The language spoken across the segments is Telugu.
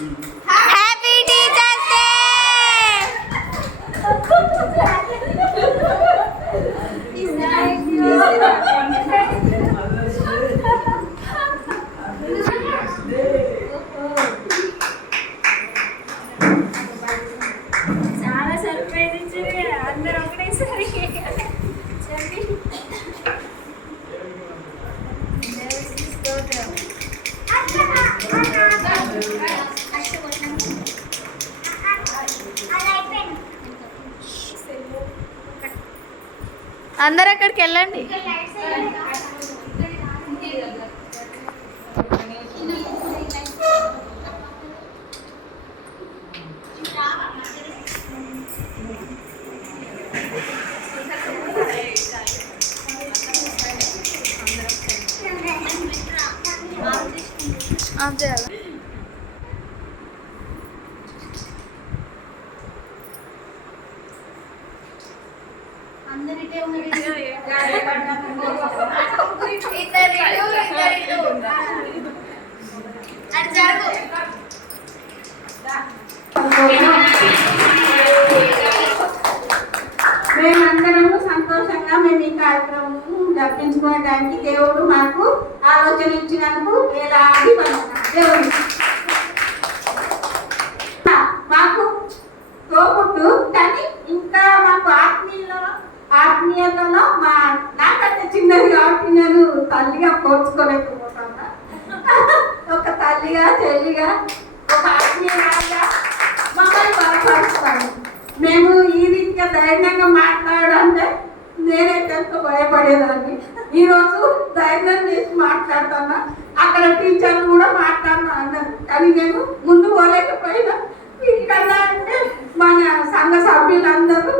Happy teachers day. చాలా సర్ప్రైజ్ ఇచ్చారు అందరూ ఒకటేసారి. అందరు అక్కడికి వెళ్ళండి. మేమందరము సంతోషంగా మేము ఈ కార్యక్రమం జరిపించుకోవడానికి దేవుడు మాకు ఆలోచన ఇచ్చినందుకు వేలాది దేవుడు మాకు తోపుట్టు, కానీ ఇంకా మాకు ఆత్మీయతలో నాకంటే చిన్నది కాబట్టి నేను తల్లిగా పోల్చుకోలేకపోతున్నా. ఒక తల్లిగా చెల్లిగా ఒక ఆత్మీయంగా మమ్మల్ని బలపరుస్తాను. మేము ఈ రీతిగా ధైర్యంగా మాట్లాడాలంటే నేనైతే ఎంతో భయపడేదాన్ని. ఈరోజు ధైర్యం చేసి మాట్లాడుతున్నా. అక్కడ టీచర్లు కూడా మాట్లాడుతున్నా అన్నారు, కానీ నేను ముందు పోలేకపోయినా. ఇక్కడ అంటే మన సంఘ సభ్యులందరూ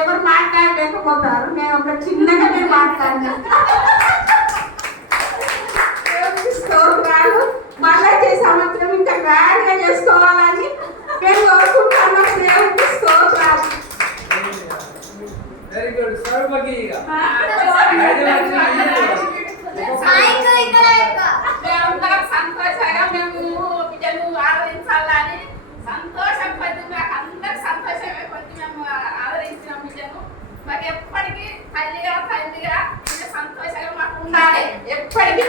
ఎవరు మాట్లాడలేకపోతారు. నేను ఒక చిన్నగానే మాట్లాడినా. మళ్ళీ ఈ సంవత్సరం ఇంకా గ్రాండ్గా చేసుకోవాలని నేను కోరుకుంటున్నాను. దేవుడికి స్తోత్రాలు. Very good. సర్వకి ఇక మేమందరం సంతోషంగా మేము బిడ్డను ఆదరించాలని సంతోషం కొద్ది మాకు అందరికి సంతోషమే కొద్ది మేము ఆదరించిన బిడ్డను మాకు ఎప్పటికీ తల్లిగా సంతోషంగా మాకు ఉండాలి. ఎప్పటికీ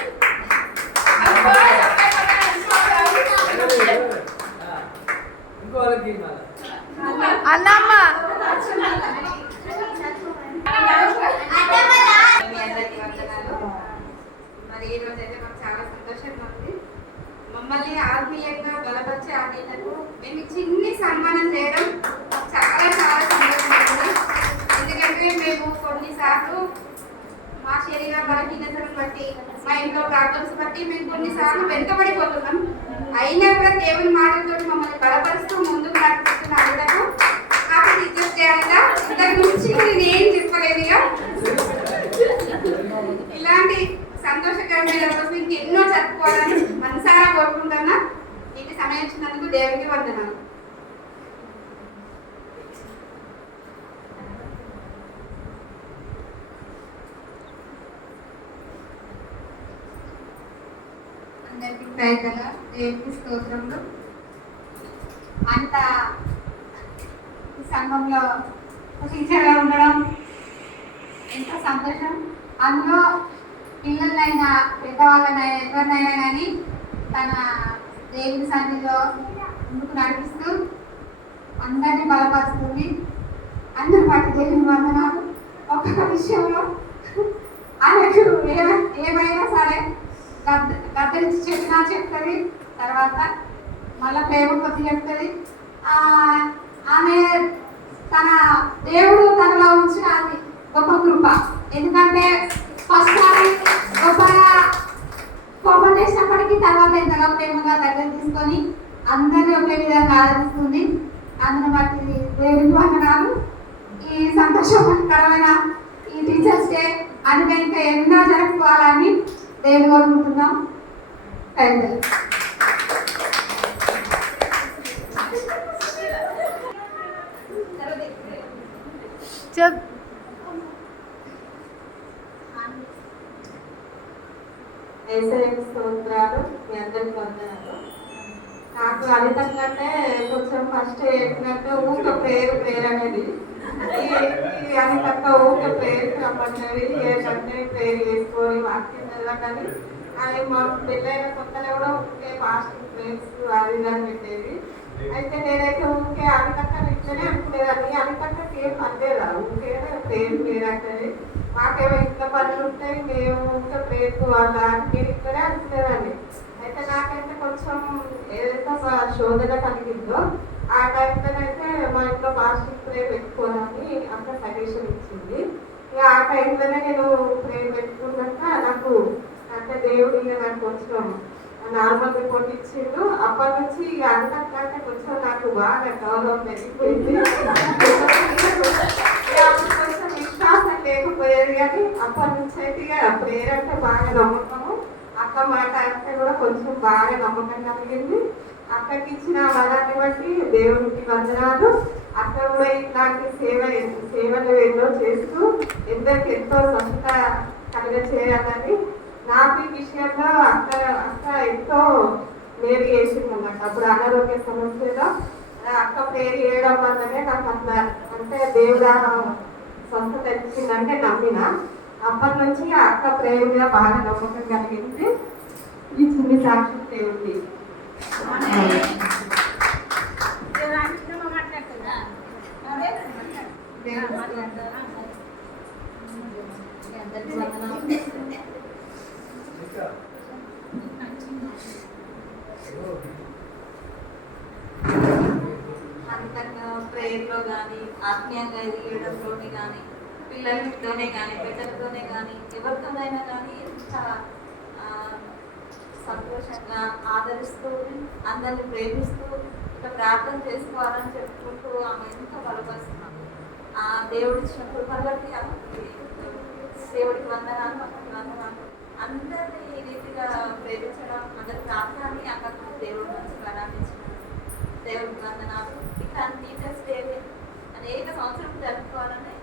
అన్నమ్మ మరి ఈ రోజు అయితే మాకు చాలా సంతోషంగా ఉంది. మమ్మల్ని ఆత్మీయంగా బలపరిచే ఆడేటకు మేము చిన్ని సన్మానం చేయడం చాలా చాలా సంతోషంగా ఉంది. ఎందుకంటే మేము కొన్నిసార్లు మా శరీర బలహీనతను బట్టి, మా ఇంట్లో ప్రాబ్లమ్స్ బట్టి మేము కొన్నిసార్లు వెనుకబడిపోతున్నాం. అయినా కూడా దేవుని మాటలతో మమ్మల్ని బలపరుస్తూ ముందుకు నడిపిస్తున్న ఆడేటకు నాకు టీచర్స్ చేయాలిగా ఇంతకు నుంచి నేను ఏం చెప్పలేదుగా. ఇలాంటి సంతోషకరమైన రోజు ఇంకెన్నో జరుపుకోవాలని మనసారా కోరుకుంటున్నా. ఇంటి సమయం ఇచ్చినందుకు దేవునికి వందనాలు. అందరికీ ప్రయత్నంగా దేవునికి స్తోత్రములు. అంత సంఘంలో టీచర్గా ఉండడం ఎంతో సంతోషం. అందులో పిల్లలైనా పెద్దవాళ్ళనైనా ఎవరినైనా కానీ తన దేవుని సన్నిధిలో ముందుకు నడిపిస్తూ అందరినీ బలపరుస్తుంది. అందరి పాటు దేవుని వందనాలు. ఒక్కొక్క విషయంలో ఆమెకు ఏమైనా సరే గద్దరించి చెప్పినా చెప్తుంది, తర్వాత మళ్ళీ ప్రేమ కొద్ది చెప్తుంది. ఆమె తన దేవుడు తనలో ఉంచిన అది గొప్ప కృప. ఎందుకంటే ఫస్ట్ ఆమె గొప్పగా కోపం చేసినప్పటికీ తర్వాత ఎంతగా ప్రేమగా దగ్గర తీసుకొని అందరినీ ఒకే విధంగా ఆదరిస్తుంది. అందును బట్టి దేవుడికి వందనాలు. ఈ సంతోషకరమైన ఈ టీచర్స్ డే అని మేము ఇంకా ఎన్నో జరుపుకోవాలని దేవుని కోరుకుంటున్నాం. Thank you. యేసయ్యకు స్తోత్రాలు. మీ అందరికీ వందనాలు. నాకు అనితంటే కొంచెం ఫస్ట్ ఏంటంటే ఊక ప్రేయర్ అనేది ఈ అనితక్క ఊక ప్రేయర్ రమ్మన్నది ఏంటంటే ప్రేయర్ చేసుకొని వాక్యం చదవకని అది మా పెళ్ళైన కొత్తలో కూడా ఊరికే ఫాస్టింగ్ ప్రేయర్స్ అది ఇది అని పెట్టేది. అయితే నేనైతే ఊరికే అనితక్క ఇట్లనే అనుకునేదాన్ని. అనితక్కకి ఏం పనిలేదా ఊరికే ప్రేయర్ అంటది. మాకేమో ఇంట్లో పనులు ఉంటాయి, మేము ఊరికే ప్రేయర్కు వాళ్ళ మీరు ఇక్కడే అనుకునేదాన్ని. అయితే నాకైతే కొంచెం ఏదైతే ఒక శోధన కలిగిందో ఆ టైంలోనైతే మా ఇంట్లో ఫాస్టింగ్ ప్రేయర్ పెట్టుకోవాలని అంత సజెషన్ ఇచ్చింది. ఇక ఆ టైంలోనే నేను ప్రేయర్ పెట్టుకున్నాక నాకు అంటే దేవుడు ఇక నాకు కొంచెం నార్మల్ రిపోర్ట్ ఇచ్చిండు. అప్పటి నుంచి ఇక అంతకంటే కొంచెం నాకు బాగా గౌరవం పెరిగిపోయింది. కొంచెం విశ్వాసం లేకపోయేది కానీ అప్పటి నుంచి అయితే ఇక ప్రేయర్ అంటే బాగా నమ్మకము. అక్క మాట అంటే కూడా కొంచెం బాగా నమ్మకం కలిగింది. అక్కకి ఇచ్చిన వరాన్ని బట్టి దేవునికి వందనాలు. అక్క కూడా ఇట్లాంటి సేవలు ఎన్నో చేస్తూ ఎందరికి ఎంతో స్వచ్ఛత కలిగ చేయాలని నాకు ఈ విషయంలో అక్క ఎంతో మేలు చేసింది అన్నమాట. అప్పుడు అనారోగ్య సమస్యలో అక్క ప్రేరు చేయడం వల్లనే నాకు అట్లా అంటే దేవుడు స్వస్థత ఇచ్చిందంటే నమ్మిన. అప్పటి నుంచి ఆ అక్క ప్రేమ మీద బాగా నమ్మకం కలిగింది. ఈ చిన్ని సాక్షి దేవుడి ప్రేయర్లో కానీ ఆత్మీయంగా ఎదిగడంలోనే కానీ పిల్లలతోనే కానీ పెద్దలతోనే కానీ ఎవరితోనైనా కానీ ఎంత సంతోషంగా ఆదరిస్తూ అందరిని ప్రేమిస్తూ ఇట్లా ప్రార్థన చేసుకోవాలని చెప్పుకుంటూ ఆమె ఎంతో బలపరుస్తున్నాం. ఆ దేవుడి ఇచ్చిన కృపను బట్టి దేవుడికి వందనాలు అందరినీ ఈ రీతిగా ప్రేమించడం అందరి ప్రార్థనని అక్కడ దేవుడు మంచి ప్రారంభించడం దేవుడికి వందనాలు. ఇక్కడ టీచర్స్ డే అనేక సంవత్సరం జరుపుకోవాలని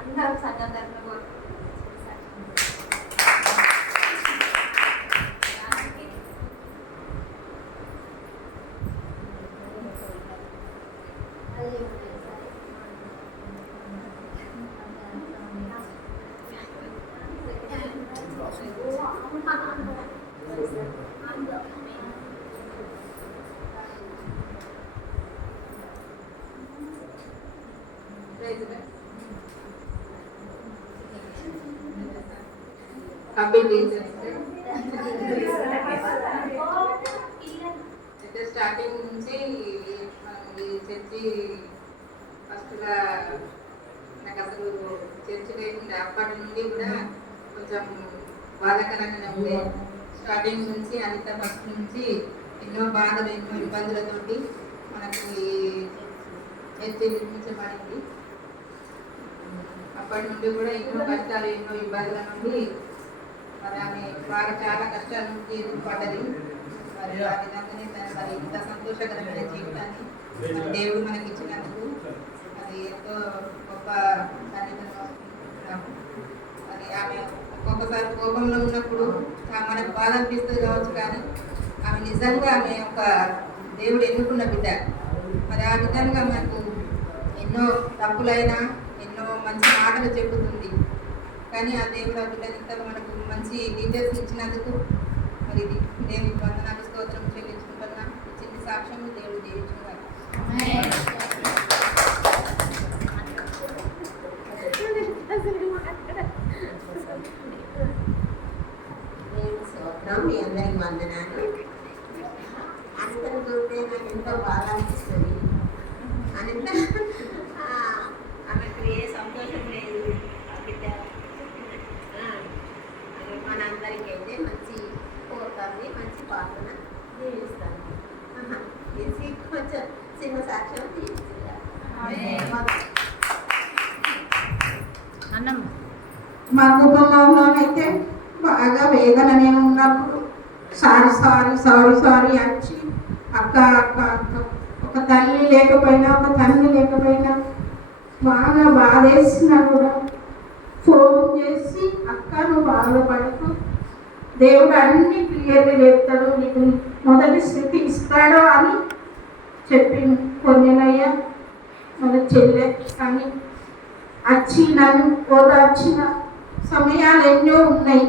అందరూ సంఘం తరఫున కోరుకుంటున్నాం. అయితే స్టార్టింగ్ నుంచి చర్చి ఫస్ట్గా నాకు అసలు చర్చి లేకుండా అప్పటి నుండి కూడా కొంచెం బాధాకరంగానే ఉండే. స్టార్టింగ్ నుంచి అనిత ఫస్ట్ నుంచి ఎన్నో బాధలు ఎన్నో ఇబ్బందులతోటి మనకి చర్చి నిర్మించబడింది. అప్పటి నుండి కూడా ఎన్నో కష్టాలు ఎన్నో ఇబ్బందుల నుండి మరి ఆమె బాగా చాలా కష్టాల నుంచి ఎదుర్కొంటది. మరి ఆ విధంగానే మరి ఇంత సంతోషకరమైన జీవితాన్ని దేవుడు మనకి ఇచ్చినందుకు అది ఎంతో గొప్ప సన్నిధిగా వస్తున్నాము. మరి ఆమె ఒక్కొక్కసారి కోపంలో ఉన్నప్పుడు మనకు బాధ అనిపిస్తుంది కావచ్చు, కానీ ఆమె నిజంగా ఆమె ఒక దేవుడు ఎన్నుకున్న బిడ్డ. మరి ఆ విధంగా మనకు ఎన్నో తప్పులైనా ఎన్నో మంచి మాటలు చెబుతుంది. కానీ ఆ దేవుడు ఆ బిడ్డనింత మనకు మంచి టీచర్స్ ఇచ్చినందుకు మరి దేవుడికి వందనాలు స్తోత్రం చెల్లించుకుంటున్నాం. చిన్న సాక్ష్యం దేవుడు దీవించుకున్నారు. మీ అందరికి వందనాలు. అందరూ చూస్తే నాకు ఎంతో బాగా అనిపిస్తుంది. అనంత ఆమెకు ఏ సంతోషం లేదు. ఆ బిడ్డ మనందరికీ అయితే మంచి కోరుతుంది, మంచి పాటన జీవిస్తాను. ఇది కొంచెం చిన్న సాక్ష్యం తీస్తున్నారు. మా కుటుంబంలోనైతే బాగా వేదన నేను ఉన్నప్పుడు సారీ సారీ సారీ సారీ వచ్చి అక్క అక్క అక్క ఒక తల్లి లేకపోయినా ఒక తండ్రి లేకపోయినా బాగా బాధేసినా కూడా ఫోన్ చేసి అక్క నువ్వు బాధపడకు, దేవుడు అన్ని క్లియర్గా చెప్తాడు, నీకు మొదటి స్థితి ఇస్తాడో అని చెప్పి పొందినయ్యా మన చెల్లె కానీ వచ్చి నన్ను ఓదార్చిన సమయాలు ఎన్నో ఉన్నాయి.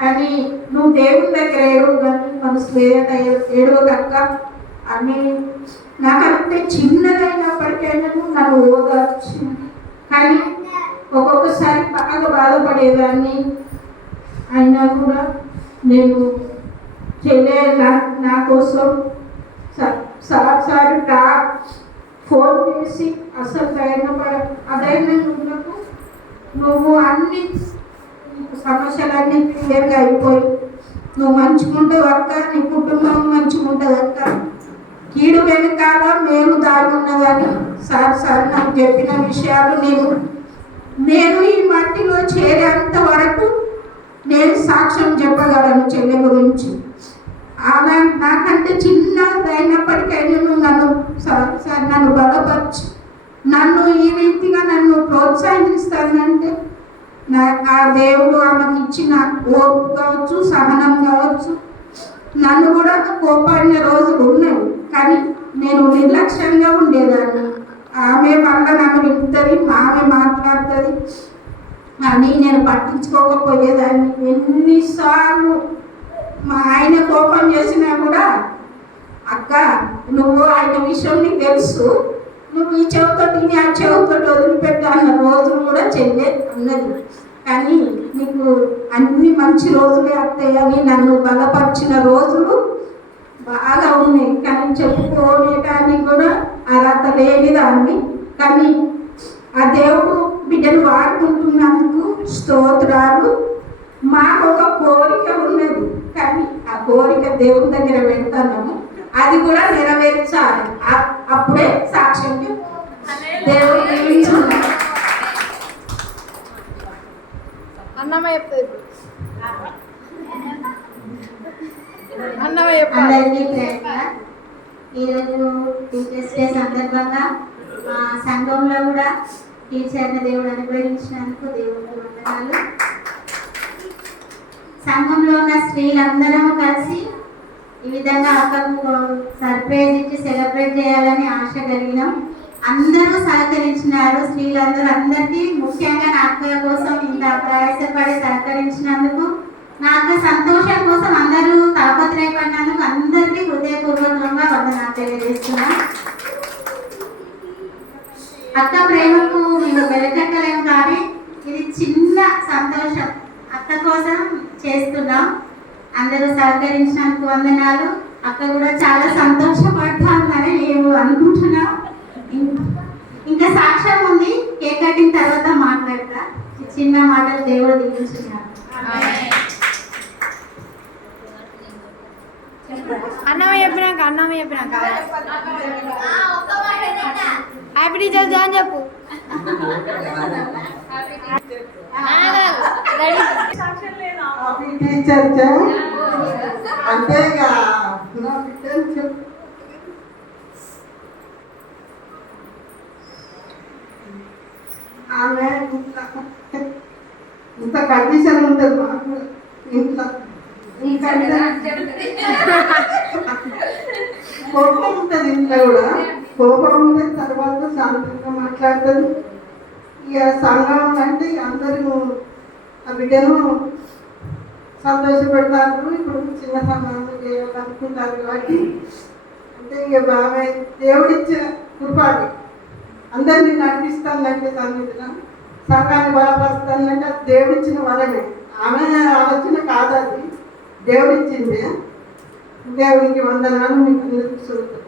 కానీ నువ్వు దేవుని దగ్గర ఏడవు కానీ మనసు ఏడవ కనుక అని నాకంటే చిన్నదైనప్పటికైనా నన్ను ఓదార్చింది. కానీ ఒక్కొక్కసారి బాగా బాధపడేదాన్ని. అయినా కూడా నేను నా కోసం సారి ఫోన్ చేసి అసలు అదైనందుకు నువ్వు అన్ని సమస్యలన్నీ క్లియర్గా అయిపోయి నువ్వు మంచిగా ఉంటావు అక్క, నీ కుటుంబం మంచిగా ఉంటుంది అక్క, కీడు వెనకాల మేము దారి ఉన్నదని సార్ నాకు చెప్పిన విషయాలు నేను ఈ మట్టిలో చేరేంత వరకు నేను సాక్ష్యం చెప్పగలను చెల్లె గురించి. ఆమె నాకంటే చిన్నదైనప్పటికైనా నన్ను బలపరచు, నన్ను ఈ రీతిగా నన్ను ప్రోత్సహిస్తానంటే ఆ దేవుడు ఆమెకి ఇచ్చిన ఓర్పు కావచ్చు, సహనం కావచ్చు. నన్ను కూడా కోపాడిన రోజులు ఉన్నాయి, కానీ నేను నిర్లక్ష్యంగా ఉండేదాన్ని. ఆమె వల్ల నన్ను వింటుంది, ఆమె మాట్లాడుతుంది అని నేను పట్టించుకోకపోయేదాన్ని. ఎన్నిసార్లు మా ఆయన కోపం చేసినా కూడా అక్క నువ్వు ఆయన విషయం నీకు తెలుసు, నువ్వు ఈ చెవితో తిని ఆ చెవితో వదిలిపెట్టు అన్న రోజులు కూడా చెల్లె అన్నది. కానీ నీకు అన్ని మంచి రోజులే వస్తాయని నన్ను బలపరిచిన రోజులు బాగా ఉన్నాయి. కానీ చెప్పుకోవడానికి కూడా అర్హత లేని దాన్ని. కానీ ఆ దేవుడు బిడ్డను వాడుకుంటున్నందుకు స్తోత్రాలు. మాకు ఒక కోరిక ఉన్నది, కానీ ఆ కోరిక దేవుని దగ్గర పెడతాము, అది కూడా నెరవేర్చాలి. అప్పుడే సాక్ష్యం దేవుడు అందరికీ ఈరోజు టీచర్స్ డే సందర్భంగా మా సంఘంలో కూడా టీచర్ని దేవుడు అనుగ్రహించినందుకు దేవుడికి వందనాలు. సంఘంలో ఉన్న స్త్రీలందరం కలిసి ఈ విధంగా అక్కకు సర్ప్రైజ్ ఇచ్చి సెలబ్రేట్ చేయాలని ఆశ కలిగినాం. అందరూ సహకరించినారు. స్త్రీలందరూ అందరికీ, ముఖ్యంగా నా అక్క కోసం ఇంత ప్రయాసపడి సహకరించినందుకు, నా అక్క సంతోషం కోసం అందరూ తాపత్రయపడినందుకు అందరికీ హృదయపూర్వకంగా వందనాలు తెలియజేస్తున్నాం. అక్క ప్రేమకు మేము వెలకట్టలేము, కానీ ఇది చిన్న సంతోషం అక్క కోసం చేస్తున్నాం. అందరూ సహకరించినందుకు వందనాలు. అక్క కూడా చాలా సంతోషపడతామని మేము అనుకుంటున్నాం. ఇంకా సాక్ష్యం ఉంది, కేక్ కటింగ్ తర్వాత మాట్లాడతా. చిన్న మాటలు దేవుడు దీవించున్నారు. అన్నమయ్య చెప్పినాక హ్యాపీ టీచర్స్ డే అని చెప్పు. టీచర్ అంటే ఆమె ఇంత కండిషన్ ఉంటుంది మాకు ఇంట్లో. కోపం ఉంటుంది ఇంట్లో కూడా, కోపం ఉంటే తర్వాత శాంతంగా మాట్లాడుతుంది. ఇక సంఘం అంటే అందరూ ఆ బిడ్డను సంతోషపెడతారు. ఇప్పుడు చిన్న సమానం చేయాలనుకుంటారు కాబట్టి అంటే ఇక బాగా దేవుడిచ్చిన కృపాది అందరినీ నడిపిస్తానంటే సన్నిధిలో సంఘాన్ని బలపరుస్తానంటే అది దేవుడిచ్చిన వరమే. ఆమె ఆలోచన కాదు, అది దేవుడిచ్చింది. దేవుడికి వందనాలు. మీకు అందరికీ చూస్తాను.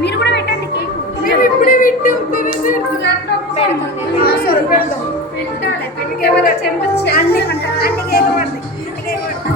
మీరు కూడా పెట్టండి కేక్. ఇప్పుడే పెట్టాలి పెట్టుకేమో చెంపొచ్చి అన్ని అన్ని కేక్ పడుతుంది. అన్ని కేక్ పడుతుంది.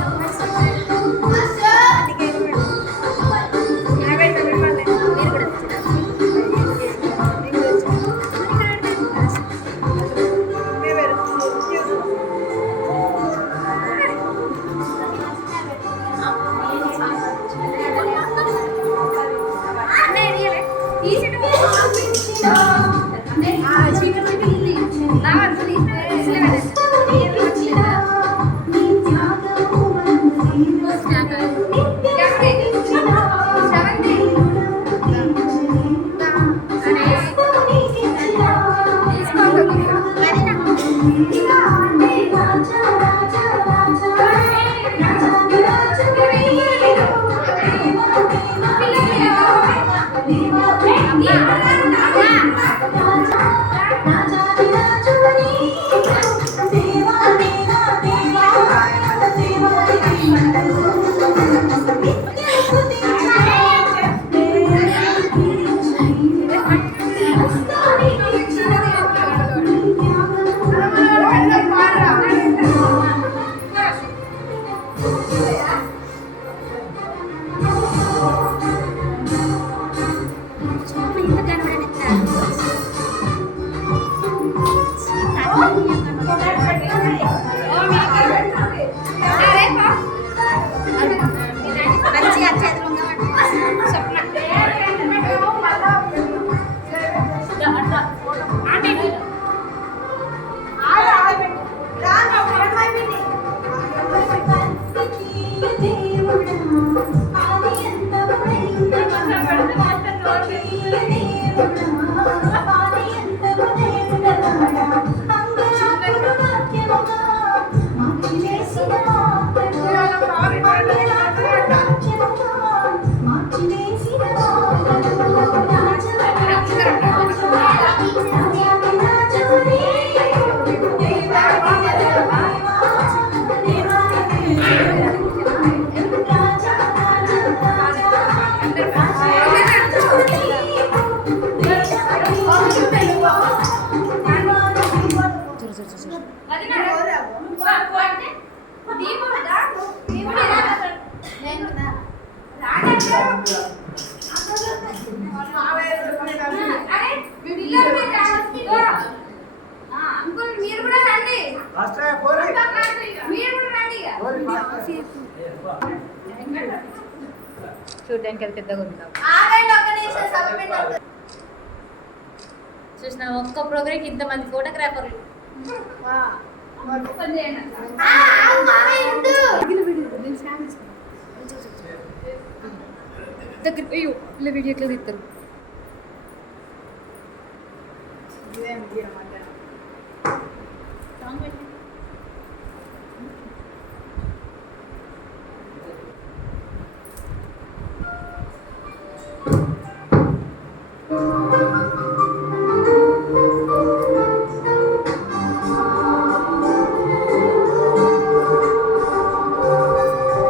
చూడడానికి అది పెద్దగా ఉంటాం. చూసిన ఒక్క ప్రోగ్రామ్ ఇంతమంది ఫోటోగ్రాఫర్లు దగ్గర అయ్యో ఇలా వీడియో ఎట్లా తీస్తారు.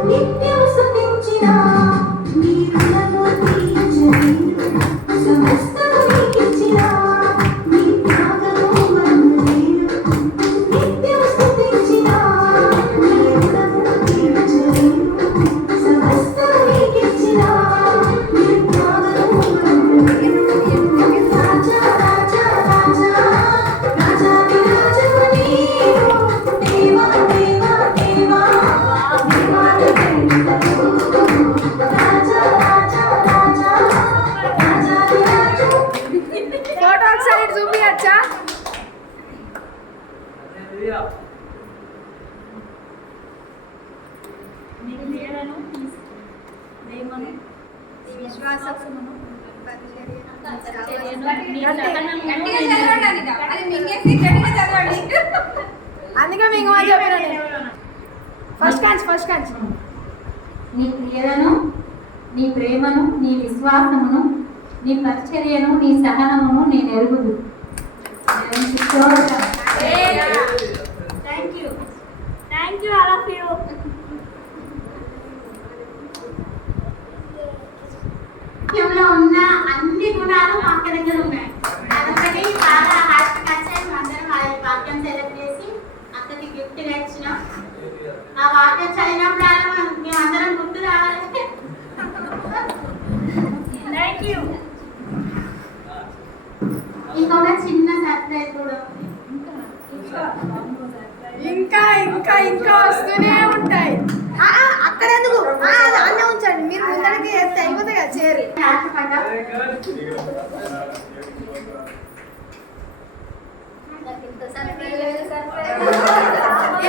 నిత్యం ఫోటో ఒకసారి ఇటు చూపించచ్చా? గట్టిగా చదవండి అనిత. అది మింగేసి గట్టిగా చదవండి. అందుకే మీకు మా చెప్పిన ఫస్ట్ కాంచి నీ క్రియలను, నీ ప్రేమను, నీ విశ్వాసమును, నీ పరిచర్యను, నీ సహనమును నేను ఎరుగుదు. Thank you all of you. వాక్యంలో ఉన్న అన్ని గుణాలు మా అక్క దగ్గర ఉన్నాయి. అదొకటి బాగా హాస్పిటల్ వచ్చాయి. అందరం ఆ వాక్యం సెలెక్ట్ చేసి అక్కకి గిఫ్ట్ ఇచ్చినాం. ఆ వాక్యం చదివినప్పుడు మేమందరం గుర్తు రావాలి. Thank you. ఇంకొక చిన్న సర్ప్రైజ్ కూడా ఉంది. ఇంకా వస్తూనే ఉంటాయి. అక్కడ ఎందుకు అన్న ఉంచండి, మీరు ముందరికి చేస్తే అయిపోతాయి కదా చేరి. ఆశపడ్డా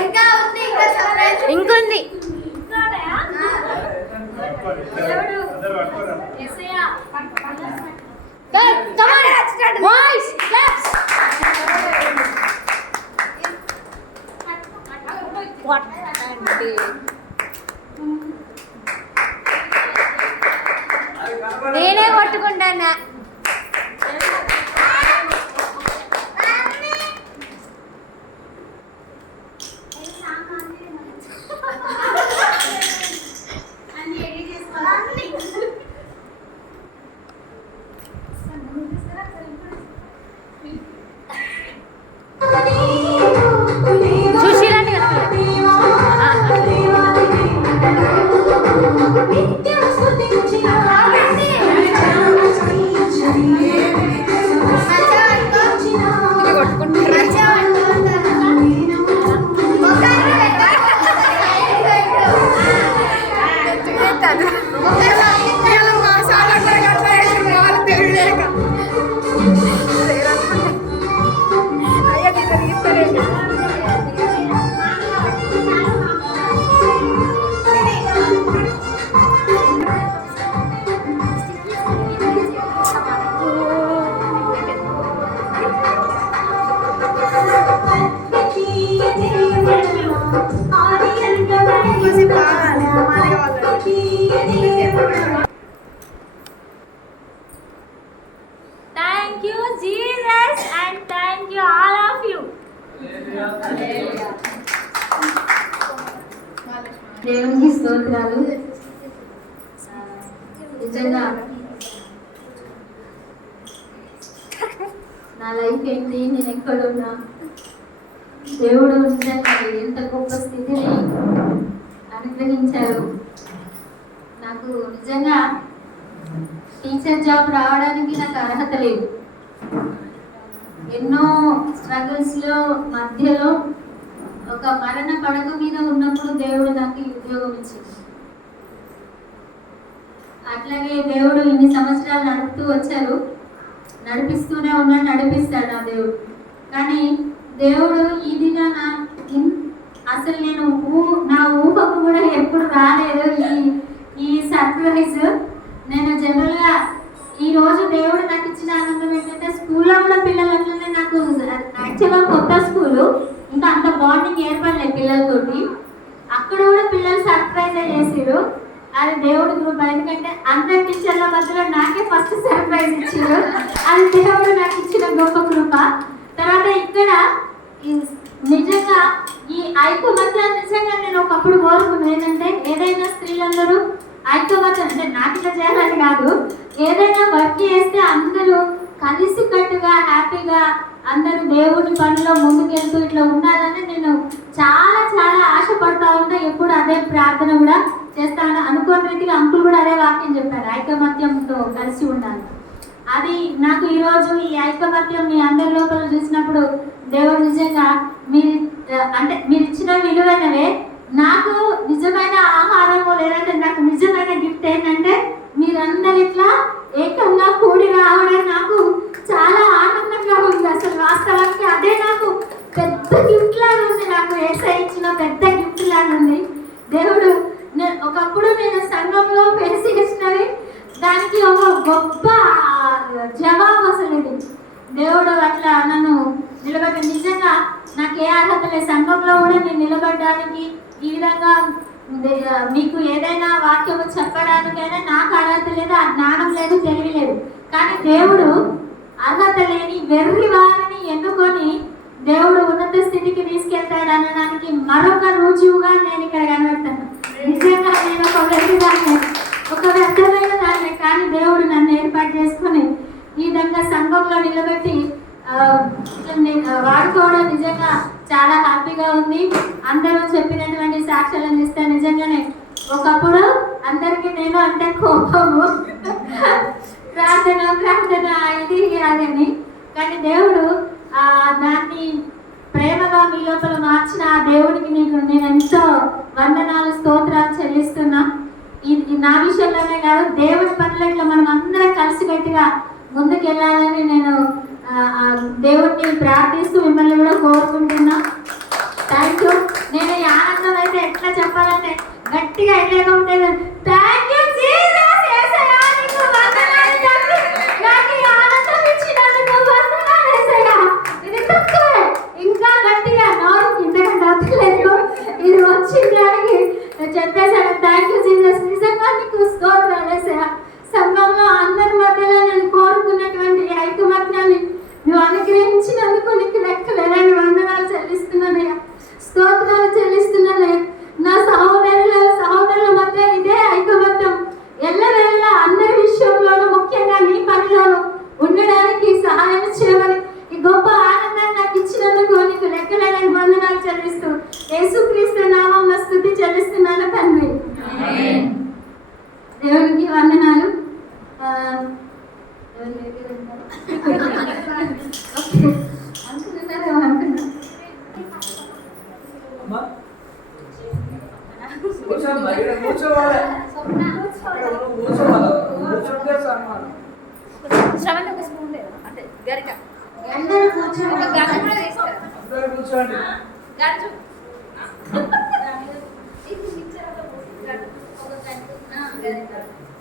ఇంకా ఉంది, ఇంకా సర్ప్రైజ్ ఇంకొంది. నేనే కొట్టుకుంటానా. అన్ని ఎడిట్ చేసుకోవాలి. చూసిరండి Thank you, Jesus, and thank you, all of you. దేవునికి స్తోత్రాలు. నిజంగా నా లైఫ్ ఏంటి, నేను ఎక్కడున్నా, దేవుడు నిజంగా ఎంత గొప్ప స్థితిని అనుగ్రహించారు. నాకు నిజంగా టీచర్ జాబ్ రావడానికి నాకు అర్హత లేదు. ఎన్నో స్ట్రగుల్స్లో మధ్యలో ఒక మరణ పడక మీద ఉన్నప్పుడు దేవుడు నాకు ఈ ఉద్యోగం ఇచ్చింది. అట్లాగే దేవుడు ఇన్ని సంవత్సరాలు నడుపుతూ వచ్చారు, నడిపిస్తూనే ఉన్నాడు, నడిపిస్తాడు నా దేవుడు. కానీ దేవుడు ఇదిగా అసలు నేను నా ఊహకు కూడా ఎప్పుడు రాలేదు ఈ సర్ప్రైజ్. నేను జనరల్గా ఈరోజు దేవుడు నాకు ఇచ్చిన ఆనందం ఏంటంటే, స్కూల్లో ఉన్న పిల్లలు అట్లనే నాకు యాక్చువల్గా కొత్త స్కూలు, ఇంకా అంత బాండింగ్ ఏర్పడలేదు పిల్లలతోటి. అక్కడ కూడా పిల్లలు సర్ప్రైజ్ చేసారు. అది దేవుడి కృప. ఎందుకంటే అందరి టీచర్ల మధ్యలో నాకే ఫస్ట్ సర్ప్రైజ్ ఇచ్చారు. అది దేవుడు నాకు ఇచ్చిన గొప్ప కృప. తర్వాత ఇక్కడ నిజంగా ఈ ఐక్యమత్యాన్ని నిజంగా నేను ఒకప్పుడు కోరుకున్నాను. ఏంటంటే ఏదైనా స్త్రీలందరూ ఐకమత్యం అంటే నాకు ఇట్లా చేయాలని కాదు, ఏదైనా వర్క్ చేస్తే అందరూ కలిసికట్టుగా హ్యాపీగా అందరూ దేవుని పనిలో ముందుకెళ్తూ ఇట్లా ఉండాలని నేను చాలా చాలా ఆశపడతా ఉంటా. ఎప్పుడు అదే ప్రార్థన కూడా చేస్తాను. అనుకోని రీతిగా అంకుల్ కూడా అదే వాక్యం చెప్పారు, ఐకమత్యంతో కలిసి ఉండాలి. అది నాకు ఈరోజు ఈ ఐకమత్యం మీ అందరి లోపల చూసినప్పుడు దేవుడు నిజంగా మీరు అంటే మీరు ఇచ్చిన విలువైనవే. నాకు నిజమైన ఆహారము లేదంటే నాకు నిజమైన గిఫ్ట్ ఏంటంటే మీరందరు ఇట్లా ఏకంగా కూడి రావడం నాకు చాలా ఆనందంగా ఉంది. అసలు వాస్తవానికి అదే నాకు పెద్ద గిఫ్ట్ లాగా ఉంది. నాకు ఏసై ఇచ్చిన పెద్ద గిఫ్ట్ లాగా ఉంది. దేవుడు ఒకప్పుడు నేను సంఘంలో వేసి ఇచ్చినవి దానికి ఒక గొప్ప జవాబు అసలు ఇది. దేవుడు అట్లా నన్ను నిలబెట్టి నిజంగా నాకు ఏ అర్హత లేదు. సంఘంలో కూడా నేను నిలబడడానికి ఈ విధంగా మీకు ఏదైనా వాక్యము చెప్పడానికైనా నాకు అర్హత లేదు, ఆ జ్ఞానం లేదు, తెలివి లేదు. కానీ దేవుడు అర్హత లేని వెర్రి వారిని ఎన్నుకొని దేవుడు ఉన్నత స్థితికి తీసుకెళ్తాడు అనడానికి మరొక రుజువుగా నేను ఇక్కడ కనబడతాను. నిజంగా నేను ఒక వెర్రి దాన్ని, ఒక వ్యర్థమైన దాన్ని, కానీ దేవుడు నన్ను ఏర్పాటు చేసుకొని ఈ విధంగా సంఘంలో నిలబెట్టి వాడుకోవడం నిజంగా చాలా హ్యాపీగా ఉంది. అందరూ చెప్పినటువంటి సాక్ష్యాలను ఇస్తే నిజంగానే ఒకప్పుడు అందరికీ నేను అంటే కోపము, ప్రార్థన ఇది అదని, కానీ దేవుడు దాన్ని ప్రేమగా మీ లోపల మార్చిన ఆ దేవుడికి నేను ఎంతో వందనాలు స్తోత్రాలు చెల్లిస్తున్నా. ఇది నా విషయంలోనే కాదు, దేవుడి పనులట్లో మనం అందరం కలిసికట్టుగా ముందుకెళ్ళాలని నేను దేవుడిని ప్రార్థిస్తూ మిమ్మల్ని కూడా కోరుకుంటున్నా. Thank you. నేను ఈ ఆనందం అయితే ఎట్లా చెప్పాలంటే గట్టిగా ఎట్లాగా ఉంటుంది. థ్యాంక్ యూ జీసస్, యేసయ్యా నీకు వందనాలు తండ్రి, నాకు ఈ ఆనందం ఇచ్చినందుకు వందనాలు యేసయ్యా. ఇది తక్కువే, ఇంకా గట్టిగా నోరు ఇంతకంటే అర్థలేదు. ఇది వచ్చిన దానికి చెప్పేశాను. థ్యాంక్ యూ జీసస్, నిజంగా నీకు స్తోత్రాలు యేసయ్యా. సంఘంలో అందరి మధ్యలో నేను కోరుకున్నటువంటి ఐకమత్యాన్ని నువ్వు అనుగ్రహించినందుకు నీకు లెక్కలేని వందనాలు చెల్లిస్తున్నానయ్యా, స్తోత్రాలు చెల్లిస్తున్నానయ్యా. నా సహోదరుల మధ్య ఇదే ఐకమత్యం ఎల్లవేళ అందరి విషయంలోనూ ముఖ్యంగా నీ పనిలోనూ ఉండడానికి సహాయం చేయమని ఈ గొప్ప ఆనందాన్ని నాకు ఇచ్చినందుకు నీకు లెక్కలేని వందనాలు చెల్లిస్తూ యేసుక్రీస్తు నామమున స్తుతి చెల్లిస్తున్నాను తండ్రి. దేవునికి వందనాలు. శ్రవణ్ ఒక స్పూన్ లేదు అంటే గరిక అందరూ కూర్చోండి. ఒక గంట కూడా తీసుకోండి. గంజు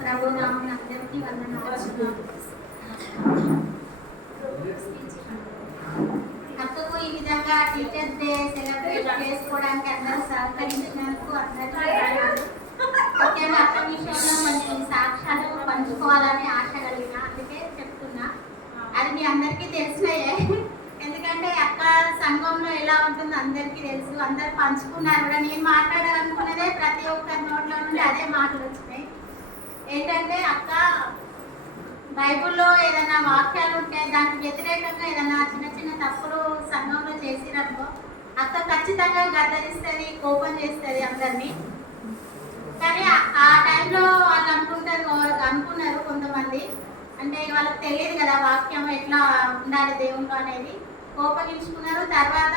ప్రభు నామమున అందరికీ వందనాలు. అక్కకు ఈ విధంగా టీచర్స్ డే సెలబ్రేట్ చేసుకోవడానికి అందరూ సహకరించినందుకు అందరికీ ముఖ్యంగా అక్క విషయంలో కొన్ని సాక్ష్యాలు పంచుకోవాలని ఆశ కలిగిన, అందుకే చెప్తున్నా. అది మీ అందరికీ తెలిసినాయే, ఎందుకంటే అక్క సంఘంలో ఎలా ఉంటుందో అందరికీ తెలుసు, అందరు పంచుకున్నారు కూడా. నేను మాట్లాడాలనుకున్నదే ప్రతి ఒక్కరి నోట్లో నుండి అదే మాటలు వచ్చినాయి. ఏంటంటే అక్క బైబుల్లో ఏదైనా వాక్యాలు ఉంటే దానికి వ్యతిరేకంగా ఏదైనా చిన్న చిన్న తప్పులు సంఘంలో చేసిరనుకో అక్క ఖచ్చితంగా గద్దరిస్తుంది, కోపం చేస్తుంది అందరినీ. కానీ ఆ టైంలో వాళ్ళు అనుకున్నారు కొంతమంది, అంటే వాళ్ళకి తెలియదు కదా వాక్యం ఎట్లా ఉండాలి దేవుళ్ళు అనేది, కోపగించుకున్నారు. తర్వాత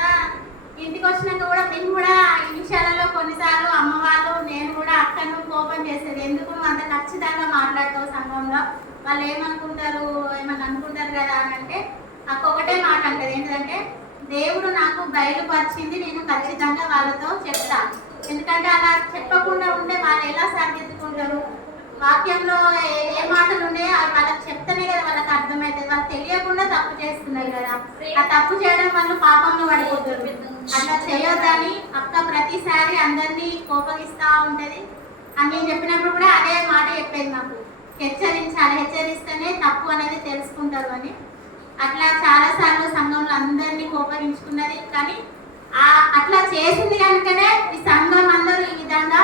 ఇంటికి వచ్చినాక కూడా మేము కూడా ఈ విషయాలలో కొన్నిసార్లు అమ్మవాళ్ళు నేను కూడా అక్కను కోపం చేసేది, ఎందుకు నువ్వు అంత ఖచ్చితంగా మాట్లాడతావు సంఘంలో, వాళ్ళు ఏమనుకుంటారు ఏమని అనుకుంటారు కదా అని అంటే అక్క ఒకటే మాట అంటది, ఏంటంటే దేవుడు నాకు బయలుపరిచింది, నేను ఖచ్చితంగా వాళ్ళతో చెప్తా. ఎందుకంటే అలా చెప్పకుండా ఉంటే వాళ్ళు ఎలా సరిదిద్దుకుంటారు, వాక్యంలో ఏ మాటలు ఉన్నాయో వాళ్ళకి చెప్తేనే కదా వాళ్ళకి అర్థమవుతుంది. వాళ్ళు తెలియకుండా తప్పు చేస్తున్నారు కదా, ఆ తప్పు చేయడం వల్ల పాపంలో పడిపోతారు. అట్లా చేయొద్దని అక్క ప్రతిసారి అందరినీ కోపగిస్తూ ఉంటుంది. అని నేను చెప్పినప్పుడు కూడా అదే మాట చెప్పేది, నాకు హెచ్చరించాలి, హెచ్చరిస్తేనే తప్పు అనేది తెలుసుకుంటారు అని. అట్లా చాలాసార్లు సంఘంలో అందరినీ కోపగించుకున్నది. కానీ అట్లా చేసింది కనుకనే ఈ సంఘం అందరూ ఈ విధంగా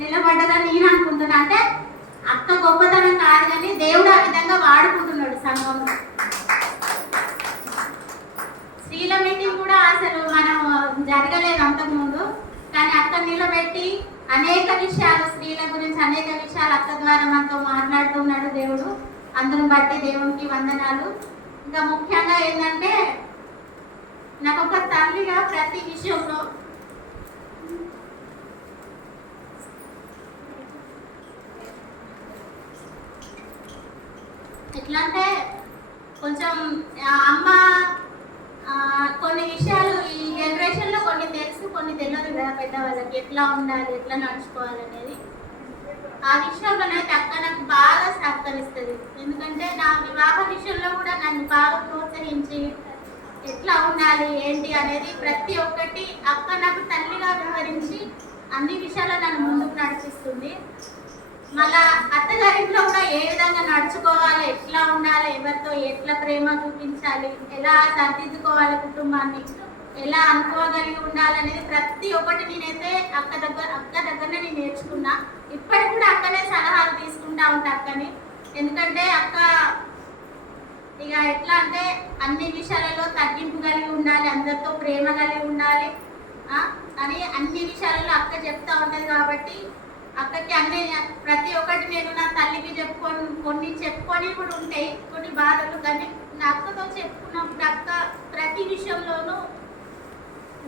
నిలబడ్డదని నేను అనుకుంటున్నా. అంటే అక్క గొప్పతనం కాదు, కానీ దేవుడు ఆ విధంగా వాడుకుంటున్నాడు సంఘంలో. స్త్రీల మీటింగ్ కూడా అసలు మనం జరగలేదు అంతకుముందు, కానీ అక్క నిలబెట్టి అనేక విషయాలు, స్త్రీల గురించి అనేక విషయాలు అక్క ద్వారా మనతో మాట్లాడుతున్నాడు దేవుడు. అందును బట్టి దేవునికి వందనాలు. ఇంకా ముఖ్యంగా ఏంటంటే, నాకు ఒక తల్లిగా ప్రతి విషయంలో ఎట్లా అంటే, కొంచెం అమ్మ కొన్ని విషయాలు ఈ జనరేషన్లో కొన్ని తెలుసు, కొన్ని తెలియదు కదా పెద్దవాళ్ళకి, ఎట్లా ఉండాలి, ఎట్లా నడుచుకోవాలి అనేది. ఆ విషయంలోనైతే అక్క నాకు బాగా సహకరిస్తుంది. ఎందుకంటే నా వివాహ విషయంలో కూడా నన్ను బాగా ప్రోత్సహించి ఎట్లా ఉండాలి ఏంటి అనేది ప్రతి ఒక్కటి అక్క నాకు తల్లిగా వ్యవహరించి అన్ని విషయాల్లో నన్ను ముందుకు నడిపిస్తుంది. మళ్ళా అత్తగారింట్లో కూడా ఏ విధంగా నడుచుకోవాలి, ఎట్లా ఉండాలి, ఎవరితో ఎట్లా ప్రేమ చూపించాలి, ఎలా సరిదిద్దుకోవాలి, కుటుంబాన్ని ఎలా అనుకోగలిగి ఉండాలనేది ప్రతి ఒక్కటి నేనైతే అక్క దగ్గరనే నేను నేర్చుకున్నా. ఇప్పటికి కూడా అక్కనే సలహాలు తీసుకుంటా ఉంటా అక్కని. ఎందుకంటే అక్క ఇక ఎట్లా అంటే అన్ని విషయాలలో తగ్గింపు కలిగి ఉండాలి, అందరితో ప్రేమ కలిగి ఉండాలి అని అన్ని విషయాలలో అక్క చెప్తా ఉంటుంది. కాబట్టి అక్కకి అన్ని ప్రతి ఒక్కటి నేను నా తల్లికి కొన్ని చెప్పుకొని కూడా ఉంటాయి కొన్ని బాధలు, కానీ నా అక్కతో చెప్పుకున్నప్పుడు అక్క ప్రతి విషయంలోనూ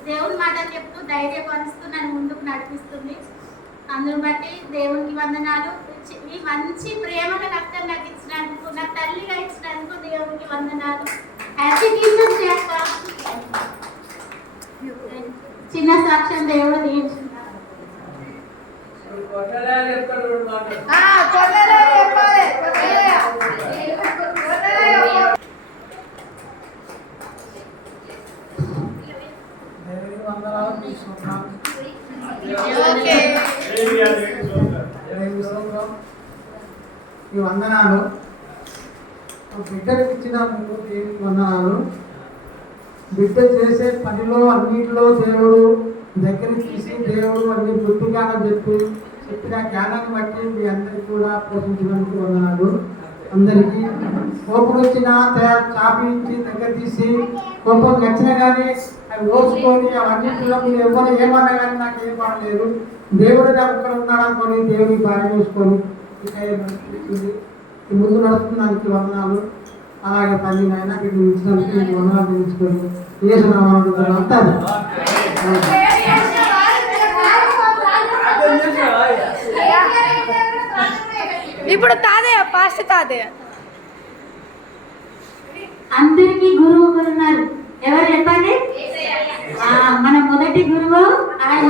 దేవుని మాట చెప్తూ ధైర్యపరుస్తూ నన్ను ముందుకు నడిపిస్తుంది. అందును బట్టి దేవునికి వందనాలు. ఈ మంచి ప్రేమగా నాకు ఇచ్చినందుకు, నా తల్లిగా ఇచ్చినందుకు దేవునికి వందనాలు. హ్యాపీ టీచర్స్ డే అక్క. చిన్న సాక్ష్యం దేవుడు దీవించున్నారు. ఈ వందనాలు బిడ్డకు ఇచ్చినందుకు దేవునికి వందనాలు. బిడ్డ చేసే పనిలో అన్నింటిలో దేవుడు దగ్గర తీసి దేవుడు అన్ని బుద్ధిగా చెప్పిన జ్ఞానాన్ని బట్టి మీ అందరికీ కూడా పోషించినందుకు వందనాలు. అందరికీ కోపం వచ్చినా చాపి ఇచ్చి దగ్గర తీసి, కోపం నచ్చినా కానీ అవి ఓర్చుకొని అవన్నింటిలో మీరు ఎవరు ఏమన్నా కానీ నాకు ఏం పడలేదు, దేవుడు నాకు ఇక్కడ ఉన్నాడనుకొని దేవుని బాగా చూసుకొని ముందు నడుపుతున్నానికి వందనాలు. అలాగే తల్లి నాయన వీటిని ఇచ్చినందుకు నేను వందనాలు తెలుసుకొని అంటారు. ఇప్పుడు తాతయ్య పాస్ట్ తాతయ్య అందరికీ గురువు ఉన్నారు. ఎవరు చెప్పండి? మన మొదటి గురువు ఆయన.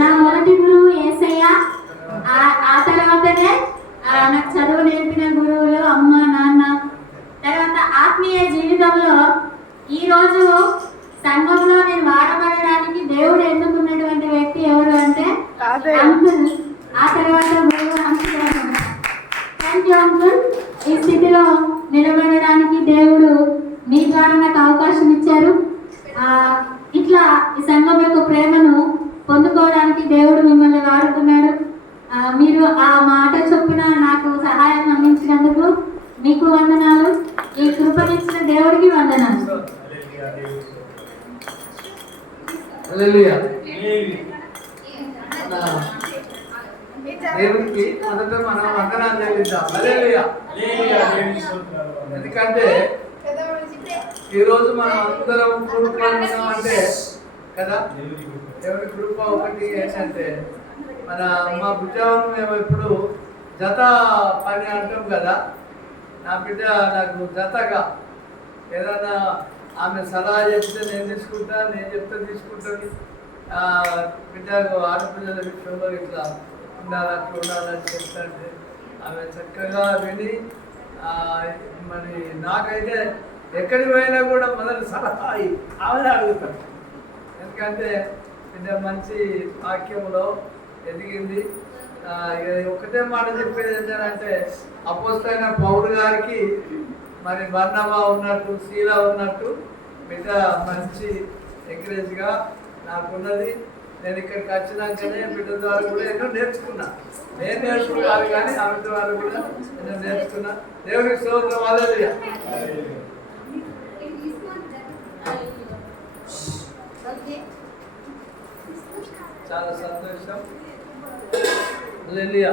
నా మొదటి గురువు యేసయ్య. ఆ తర్వాతనే నాకు చదువు నేర్పిన గురువులు అమ్మ నాన్న. తర్వాత ఆత్మీయ జీవితంలో ఈరోజు సంఘంలో నేను వాడబడడానికి దేవుడు ఎన్నుకున్నటువంటి వ్యక్తి ఎవరు అంటే అంకుల్. ఆ తర్వాత గురువు అంకుల్. Thank you uncle. ఈ స్థితిలో నిలబడడానికి దేవుడు మీ ద్వారా నాకు అవకాశం ఇచ్చారు. ఇట్లా ఈ సంఘం యొక్క ప్రేమను పొందుకోవడానికి దేవుడు మిమ్మల్ని వాడుతున్నాడు. మీరు ఆ మాట చొప్పున నాకు సహాయం అందించినందుకు మీకు వందనాలు. ఈ కృపనిచ్చిన దేవుడికి వందనాలు. దేవునికి మొదట మనం వందనాలు చెల్లిద్దాం. ఎందుకంటే ఈరోజు మనం అందరం కూడుకున్నాం అంటే కదా, దేవుని కృప. ఒకటి ఏంటంటే మన మా బుజ్జాను మేము ఎప్పుడు జత పని అంటాం కదా, నా బిడ్డ నాకు జతగా ఏదైనా ఆమె సలహా చెప్తే నేను తీసుకుంటా, నేను చెప్తే తీసుకుంటుంది. బిడ్డకు ఆడపిల్లల విషయంలో ఇట్లా ఉండాలి, అట్లా ఉండాలని చెప్తాంటే ఆమె చక్కగా విని మరి నాకైతే ఎక్కడికి పోయినా కూడా మొదటి సలహా ఆమెనే అడుగుతాను. ఎందుకంటే బిడ్డ మంచి వాక్యంలో ఎదిగింది. ఒకటే మాట చెప్పేది ఏంటంటే, అపోస్తలైన పౌలు గారికి మరి బర్నబా ఉన్నట్టు, శీల ఉన్నట్టు బిడ్డ మంచి ఎంకరేజ్గా నాకున్నది. నేను ఇక్కడికి వచ్చినాకనే బిడ్డ ద్వారా కూడా ఎన్నో నేర్చుకున్నా. నేను నేర్చుకుని కాదు కానీ ఆ బిడ్డ ద్వారా కూడా ఎన్నో నేర్చుకున్నా. దేవుడికి స్తోత్రం, హల్లెలూయా. చాలా సంతోషం, హల్లెలూయా.